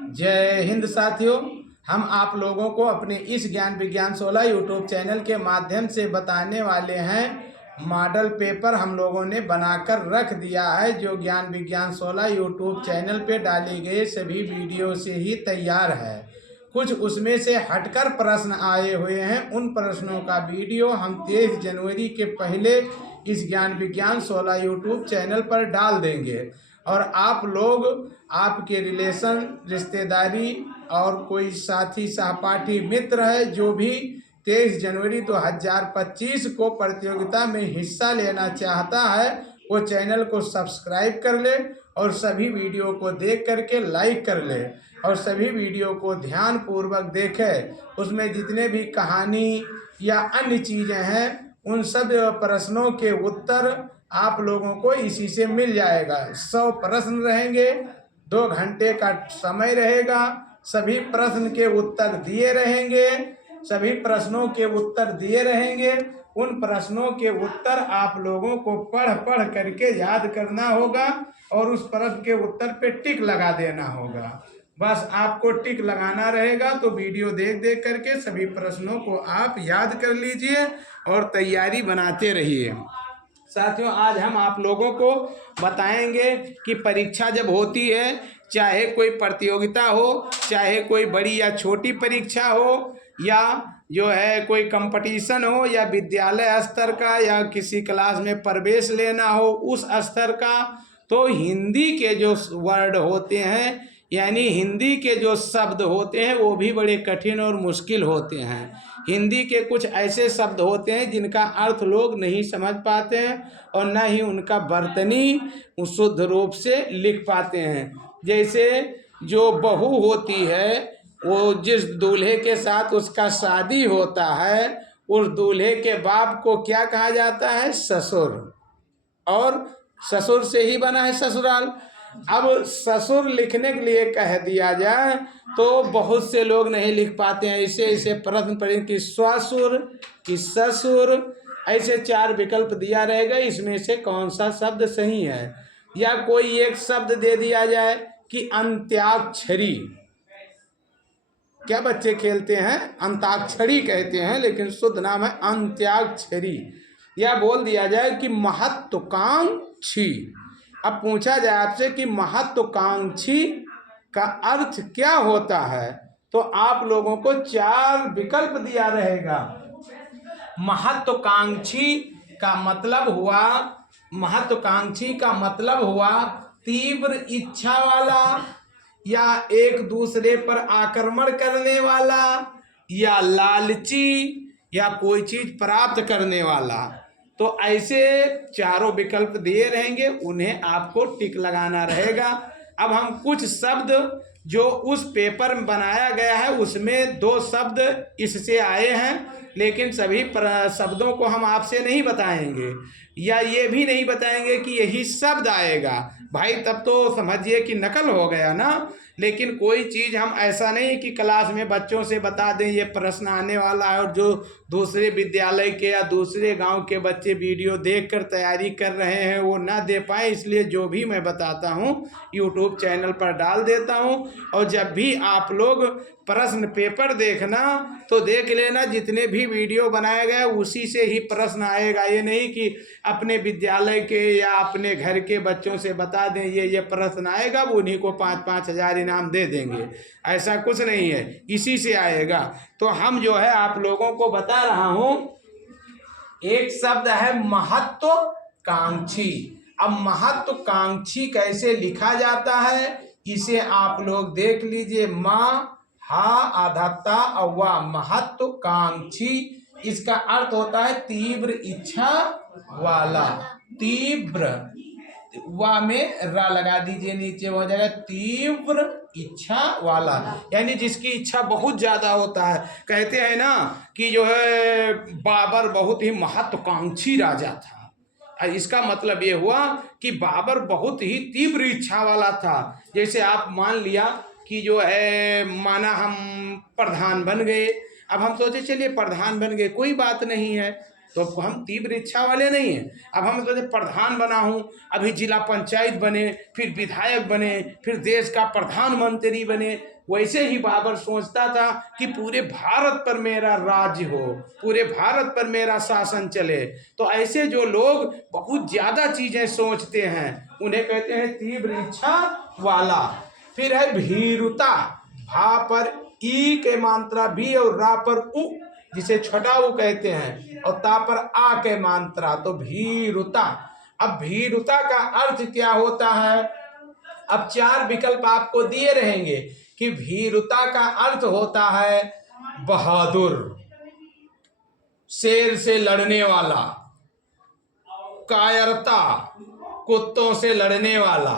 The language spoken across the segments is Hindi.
जय हिंद साथियों। हम आप लोगों को अपने इस ज्ञान विज्ञान 16 यूट्यूब चैनल के माध्यम से बताने वाले हैं। मॉडल पेपर हम लोगों ने बनाकर रख दिया है, जो ज्ञान विज्ञान 16 यूट्यूब चैनल पे डाले गए सभी वीडियो से ही तैयार है। कुछ उसमें से हटकर प्रश्न आए हुए हैं। उन प्रश्नों का वीडियो हम 23 जनवरी के पहले इस ज्ञान विज्ञान 16 यूट्यूब चैनल पर डाल देंगे। और आप लोग, आपके रिलेशन, रिश्तेदारी और कोई साथी सहपाठी मित्र है जो भी 23 जनवरी 2025 को प्रतियोगिता में हिस्सा लेना चाहता है, वो चैनल को सब्सक्राइब कर ले और सभी वीडियो को देख करके लाइक कर ले और सभी वीडियो को ध्यान पूर्वक देखे। उसमें जितने भी कहानी या अन्य चीज़ें हैं, उन सब प्रश्नों के उत्तर आप लोगों को इसी से मिल जाएगा। 100 प्रश्न रहेंगे, 2 घंटे का समय रहेगा। सभी प्रश्न के उत्तर दिए रहेंगे, सभी प्रश्नों के उत्तर दिए रहेंगे। उन प्रश्नों के उत्तर आप लोगों को पढ़ पढ़ करके याद करना होगा और उस प्रश्न के उत्तर पे टिक लगा देना होगा। बस आपको टिक लगाना रहेगा। तो वीडियो देख देख करके सभी प्रश्नों को आप याद कर लीजिए और तैयारी बनाते रहिए। साथियों, आज हम आप लोगों को बताएंगे कि परीक्षा जब होती है, चाहे कोई प्रतियोगिता हो, चाहे कोई बड़ी या छोटी परीक्षा हो, या जो है कोई कंपटीशन हो, या विद्यालय स्तर का, या किसी क्लास में प्रवेश लेना हो उस स्तर का, तो हिंदी के जो वर्ड होते हैं, यानी हिंदी के जो शब्द होते हैं, वो भी बड़े कठिन और मुश्किल होते हैं। हिंदी के कुछ ऐसे शब्द होते हैं जिनका अर्थ लोग नहीं समझ पाते हैं और न ही उनका वर्तनी शुद्ध रूप से लिख पाते हैं। जैसे जो बहू होती है, वो जिस दूल्हे के साथ उसका शादी होता है, उस दूल्हे के बाप को क्या कहा जाता है? ससुर। और ससुर से ही बना है ससुराल। अब ससुर लिखने के लिए कह दिया जाए तो बहुत से लोग नहीं लिख पाते हैं। ऐसे प्रश्न पढ़ें कि स्वसुर, कि ससुर, ऐसे 4 विकल्प दिया रहेगा, इसमें से कौन सा शब्द सही है। या कोई एक शब्द दे दिया जाए कि अंत्याक्षरी। क्या बच्चे खेलते हैं? अंताक्षरी कहते हैं, लेकिन शुद्ध नाम है अंत्याक्षरी। या बोल दिया जाए कि महत्वाकांक्षी। अब पूछा जाए आपसे कि महत्वाकांक्षी का अर्थ क्या होता है, तो आप लोगों को 4 विकल्प दिया रहेगा। महत्वाकांक्षी का मतलब हुआ तीव्र इच्छा वाला, या एक दूसरे पर आक्रमण करने वाला, या लालची, या कोई चीज प्राप्त करने वाला। तो ऐसे 4 विकल्प दिए रहेंगे, उन्हें आपको टिक लगाना रहेगा। अब हम कुछ शब्द जो उस पेपर में बनाया गया है, उसमें 2 शब्द इससे आए हैं, लेकिन सभी शब्दों को हम आपसे नहीं बताएंगे, या ये भी नहीं बताएंगे कि यही शब्द आएगा। भाई तब तो समझिए कि नकल हो गया ना। लेकिन कोई चीज़ हम ऐसा नहीं कि क्लास में बच्चों से बता दें ये प्रश्न आने वाला है, और जो दूसरे विद्यालय के या दूसरे गांव के बच्चे वीडियो देखकर तैयारी कर रहे हैं वो ना दे पाए। इसलिए जो भी मैं बताता हूं यूट्यूब चैनल पर डाल देता हूं। और जब भी आप लोग प्रश्न पेपर देखना तो देख लेना, जितने भी वीडियो बनाए गए उसी से ही प्रश्न आएगा। ये नहीं कि अपने विद्यालय के या अपने घर के बच्चों से बता दें ये प्रश्न आएगा, वो उन्हीं को 5-5 हज़ार इनाम दे देंगे। ऐसा कुछ नहीं है, इसी से आएगा। तो हम जो है आप लोगों को बता रहा हूं, एक शब्द है महत्वाकांक्षी। अब महत्वाकांक्षी कैसे लिखा जाता है, इसे आप लोग देख लीजिए। हा आधा ता अव्वा, महत्वाकांक्षी। इसका अर्थ होता है तीव्र इच्छा वाला। तीव्र, वा में रा लगा दीजिए, नीचे हो जाएगा तीव्र इच्छा वाला, यानी जिसकी इच्छा बहुत ज्यादा होता है। कहते हैं ना कि जो है बाबर बहुत ही महत्वाकांक्षी राजा था। इसका मतलब ये हुआ कि बाबर बहुत ही तीव्र इच्छा वाला था। जैसे आप मान लिया कि जो है, माना हम प्रधान बन गए। अब हम सोचे चलिए प्रधान बन गए, कोई बात नहीं है, तो अब हम तीव्र इच्छा वाले नहीं हैं। अब हम सोचे प्रधान बना हूँ, अभी जिला पंचायत बने, फिर विधायक बने, फिर देश का प्रधानमंत्री बने। वैसे ही बाबर सोचता था कि पूरे भारत पर मेरा राज्य हो, पूरे भारत पर मेरा शासन चले। तो ऐसे जो लोग बहुत ज्यादा चीजें सोचते हैं उन्हें कहते हैं तीव्र इच्छा वाला। फिर है भीरुता, भा पर ई के मात्रा भी और रा पर उ, जिसे छोटा उ कहते हैं, और ता पर आ के मात्रा, तो भीरुता। अब भीरुता का अर्थ क्या होता है? अब 4 विकल्प आपको दिए रहेंगे कि भीरुता का अर्थ होता है बहादुर, शेर से लड़ने वाला, कायरता, कुत्तों से लड़ने वाला।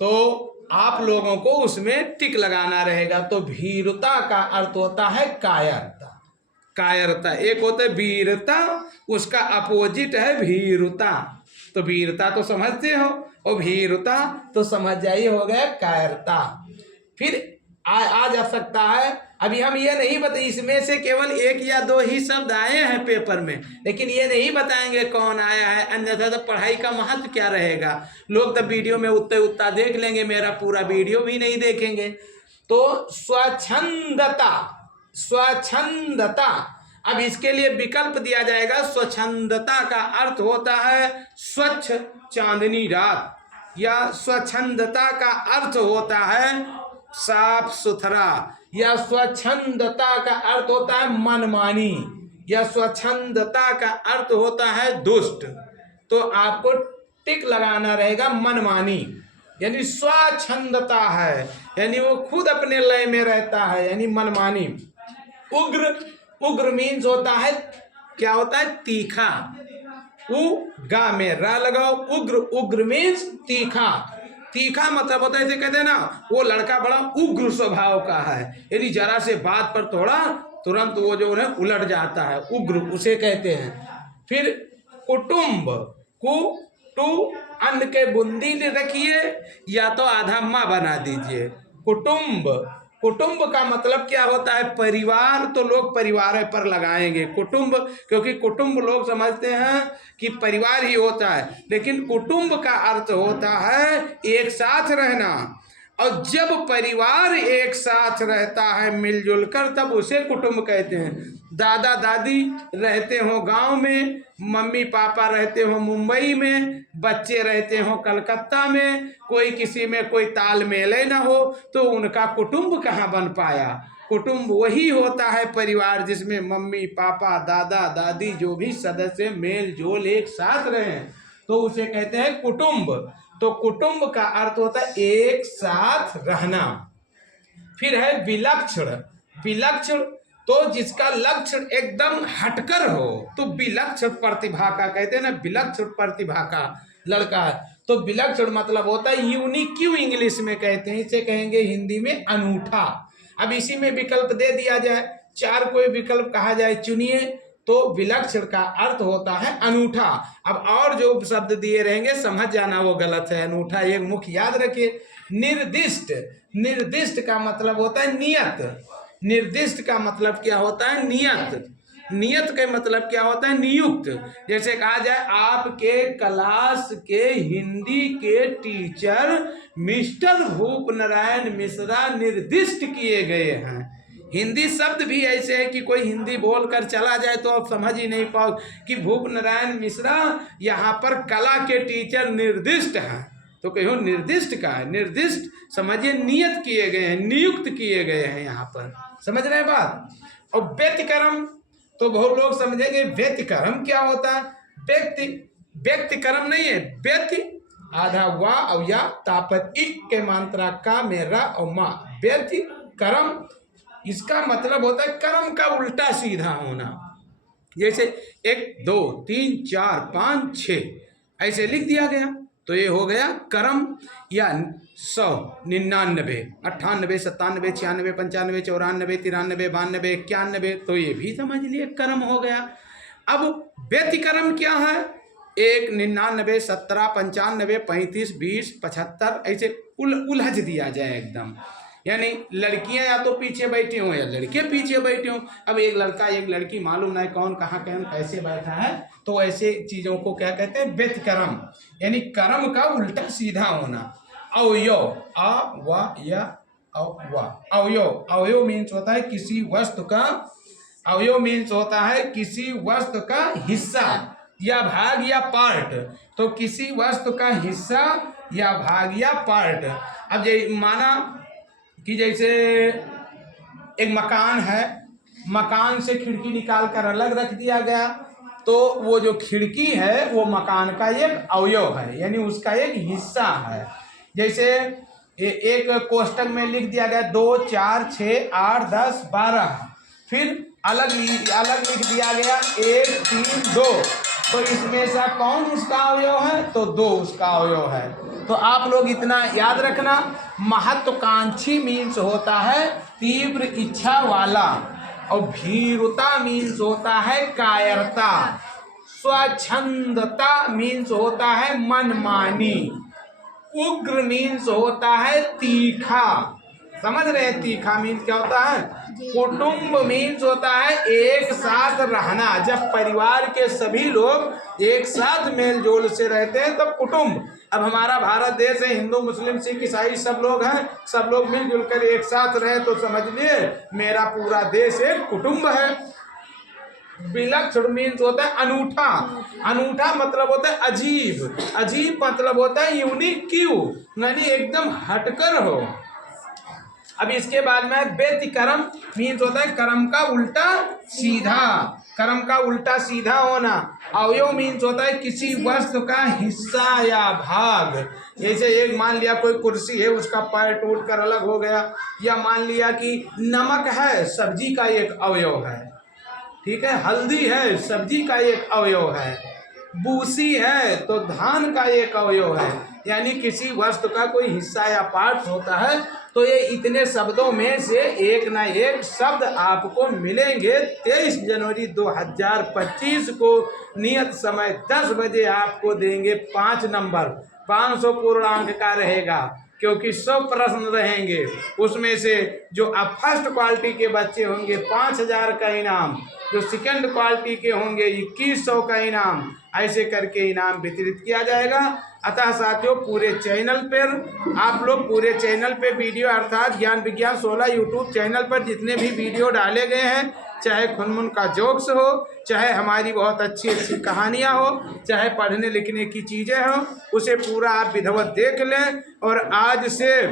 तो आप लोगों को उसमें टिक लगाना रहेगा। तो भीरुता का अर्थ होता है कायरता। कायरता एक होता है वीरता, उसका अपोजिट है भीरुता। तो वीरता तो समझते हो, और भीरुता तो समझ जाइए हो गया कायरता। फिर आ जा सकता है। अभी हम ये नहीं बता, इसमें से केवल 1 या 2 ही शब्द आए हैं पेपर में, लेकिन ये नहीं बताएंगे कौन आया है, अन्यथा तो पढ़ाई का महत्व क्या रहेगा। लोग तो वीडियो में उतना देख लेंगे, मेरा पूरा वीडियो भी नहीं देखेंगे। तो स्वच्छंदता, स्वच्छंदता। अब इसके लिए विकल्प दिया जाएगा। स्वच्छंदता का अर्थ होता है स्वच्छ चांदनी रात, या स्वच्छंदता का अर्थ होता है साफ सुथरा, या स्वच्छंदता का अर्थ होता है मनमानी, या स्वच्छंदता का अर्थ होता है दुष्ट। तो आपको टिक लगाना रहेगा मनमानी, यानी स्वच्छंदता है, यानी वो खुद अपने लय में रहता है, यानी मनमानी। उग्र, उग्र मीन्स होता है, क्या होता है? तीखा। उ गा में रा लगाओ, उग्र, उग्र मीन्स तीखा। तीखा मतलब होता है, जैसे कहते हैं ना वो लड़का बड़ा उग्र स्वभाव का है, यानी जरा से बात पर थोड़ा तुरंत वो जो है उलट जाता है, उग्र उसे कहते हैं। फिर कुटुंब, कु टू अन्न के बूंदी रखिए या तो आधा माँ बना दीजिए। कुटुंब, कुटुंब का मतलब क्या होता है? परिवार। तो लोग परिवार पर लगाएंगे कुटुंब, क्योंकि कुटुंब लोग समझते हैं कि परिवार ही होता है, लेकिन कुटुंब का अर्थ होता है एक साथ रहना। और जब परिवार एक साथ रहता है मिलजुल कर, तब उसे कुटुंब कहते हैं। दादा दादी रहते हो गांव में, मम्मी पापा रहते हो मुंबई में, बच्चे रहते हो कलकत्ता में, कोई किसी में कोई तालमेल ना हो, तो उनका कुटुंब कहाँ बन पाया? कुटुंब वही होता है परिवार जिसमें मम्मी पापा दादा दादी जो भी सदस्य मेल जोल एक साथ रहे, तो उसे कहते हैं कुटुंब। तो कुटुंब का अर्थ होता है एक साथ रहना। फिर है विलक्षण, विलक्षण तो जिसका लक्षण एकदम हटकर हो, तो विलक्षण प्रतिभा का कहते हैं ना, विलक्षण प्रतिभा का लड़का है। तो विलक्षण मतलब होता है यूनिक, क्यों इंग्लिश में कहते हैं, इसे कहेंगे हिंदी में अनूठा। अब इसी में विकल्प दे दिया जाए, 4 कोई विकल्प कहा जाए, चुनिए। तो विलक्षण का अर्थ होता है अनूठा। अब और जो शब्द दिए रहेंगे समझ जाना वो गलत है, अनूठा एक मुख्य याद रखिए। निर्दिष्ट, निर्दिष्ट का मतलब होता है नियत। निर्दिष्ट का मतलब क्या होता है? नियत। नियत का मतलब क्या होता है? नियुक्त। जैसे कहा जाए आपके क्लास के हिंदी के टीचर मिस्टर भूप नारायण मिश्रा निर्दिष्ट किए गए हैं। हिंदी शब्द भी ऐसे है कि कोई हिंदी बोलकर चला जाए तो आप समझ ही नहीं पाओ कि भूप नारायण मिश्रा यहाँ पर कला के टीचर निर्दिष्ट हैं। तो कहो निर्दिष्ट का है, निर्दिष्ट समझिए नियत किए गए हैं, नियुक्त किए गए हैं यहाँ पर, समझ रहे हैं बात। और व्यतिक्रम, तो बहुत लोग समझेंगे व्यतिक्रम क्या होता है? व्यक्ति, व्यक्तिक्रम नहीं है, व्यक्ति आधा वा और या तापत इ के मात्रा का मेरा और माँ, व्यतिक्रम इसका मतलब होता है कर्म का उल्टा सीधा होना। जैसे 1 2 3 4 5 6 ऐसे लिख दिया गया, तो ये हो गया कर्म। या 100 99 98 97 96 95 94 93 92 91, तो ये भी समझ लिए कर्म हो गया। अब व्यतिक्रम क्या है? 1 99 17 95 35 20 75 ऐसे उलझ दिया जाए एकदम। यानी लड़कियां या तो पीछे बैठी हों या लड़के पीछे बैठे हों। अब एक लड़का एक लड़की मालूम नहीं कौन कहाँ कैसे बैठा है, तो ऐसे चीज़ों को क्या कहते हैं, व्यतिक्रम, यानी कर्म का उल्टा सीधा होना। अवयव, अ व या अवयव, अवयव मीन्स होता है किसी वस्तु का, अवयव मीन्स होता है किसी वस्तु का हिस्सा या भाग या पार्ट। तो किसी वस्तु का हिस्सा या भाग या पार्ट। अब माना कि जैसे एक मकान है, मकान से खिड़की निकाल कर अलग रख दिया गया, तो वो जो खिड़की है वो मकान का एक अवयव है, यानी उसका एक हिस्सा है। जैसे एक कोष्टक में लिख दिया गया 2 4 6 8 10 12, फिर अलग लिख दिया गया 1 3 2, तो इसमें से कौन उसका अवयव है, तो 2 उसका अवयव है। तो आप लोग इतना याद रखना, महत्वाकांक्षी मीन्स होता है तीव्र इच्छा वाला, और भीरुता मीन्स होता है कायरता, स्वच्छंदता मीन्स होता है मनमानी, उग्र मीन्स होता है तीखा। समझ रहे हैं तीखा मीन्स क्या होता है? कुटुंब मीन्स होता है एक साथ रहना, जब परिवार के सभी लोग एक साथ मेल जोल से रहते हैं तब कुटुंब। अब हमारा भारत देश है, हिंदू मुस्लिम सिख ईसाई सब लोग हैं, सब लोग मिलजुल कर एक साथ रहे तो समझ लिए मेरा पूरा देश एक कुटुंब है। विलक्षण मीन्स होता है अनूठा, अनूठा मतलब होता है अजीब, अजीब मतलब होता है यूनिक, क्यों यानी एकदम हटकर हो। अब इसके बाद में व्यतिक्रम मीन्स होता है कर्म का उल्टा सीधा, कर्म का उल्टा सीधा होना। अवयव मीन्स होता है किसी वस्तु का हिस्सा या भाग। जैसे एक मान लिया कोई कुर्सी है, उसका पैर टूट कर अलग हो गया, या मान लिया कि नमक है, सब्जी का एक अवयव है, ठीक है, हल्दी है, सब्जी का एक अवयव है, बूसी है तो धान का एक अवयव है, यानी किसी वस्तु का कोई हिस्सा या पार्ट होता है। तो ये इतने शब्दों में से एक ना एक शब्द आपको मिलेंगे। 23 जनवरी 2025 को नियत समय 10 बजे आपको देंगे 5 नंबर, 500 पूर्णांक का रहेगा, क्योंकि 100 प्रश्न रहेंगे। उसमें से जो अब फर्स्ट क्वालिटी के बच्चे होंगे 5000 का इनाम, जो सेकंड क्वालिटी के होंगे 2100 का इनाम, ऐसे करके इनाम वितरित किया जाएगा। अतः साथियों पूरे चैनल पर आप लोग पूरे चैनल पे वीडियो अर्थात ज्ञान विज्ञान 16 यूट्यूब चैनल पर जितने भी वीडियो डाले गए हैं, चाहे खुनमुन का जोक्स हो, चाहे हमारी बहुत अच्छी अच्छी कहानियाँ हो, चाहे पढ़ने लिखने की चीज़ें हो, उसे पूरा आप विधिवत देख लें। और आज से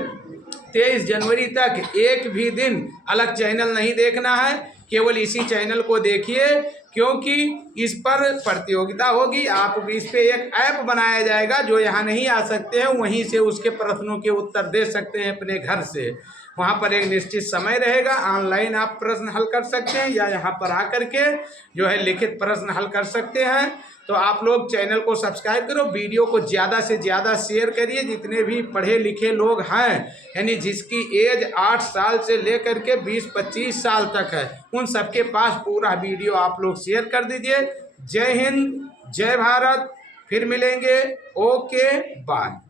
23 जनवरी तक एक भी दिन अलग चैनल नहीं देखना है, केवल इसी चैनल को देखिए, क्योंकि इस पर प्रतियोगिता होगी। आप इस पे एक ऐप बनाया जाएगा, जो यहाँ नहीं आ सकते हैं वहीं से उसके प्रश्नों के उत्तर दे सकते हैं अपने घर से। वहाँ पर एक निश्चित समय रहेगा, ऑनलाइन आप प्रश्न हल कर सकते हैं या यहाँ पर आकर के जो है लिखित प्रश्न हल कर सकते हैं। तो आप लोग चैनल को सब्सक्राइब करो, वीडियो को ज़्यादा से ज़्यादा शेयर करिए। जितने भी पढ़े लिखे लोग हैं, यानी जिसकी एज 8 साल से लेकर के 20-25 साल तक है, उन सबके पास पूरा वीडियो आप लोग शेयर कर दीजिए। जय हिंद, जय भारत, फिर मिलेंगे, ओके बाय।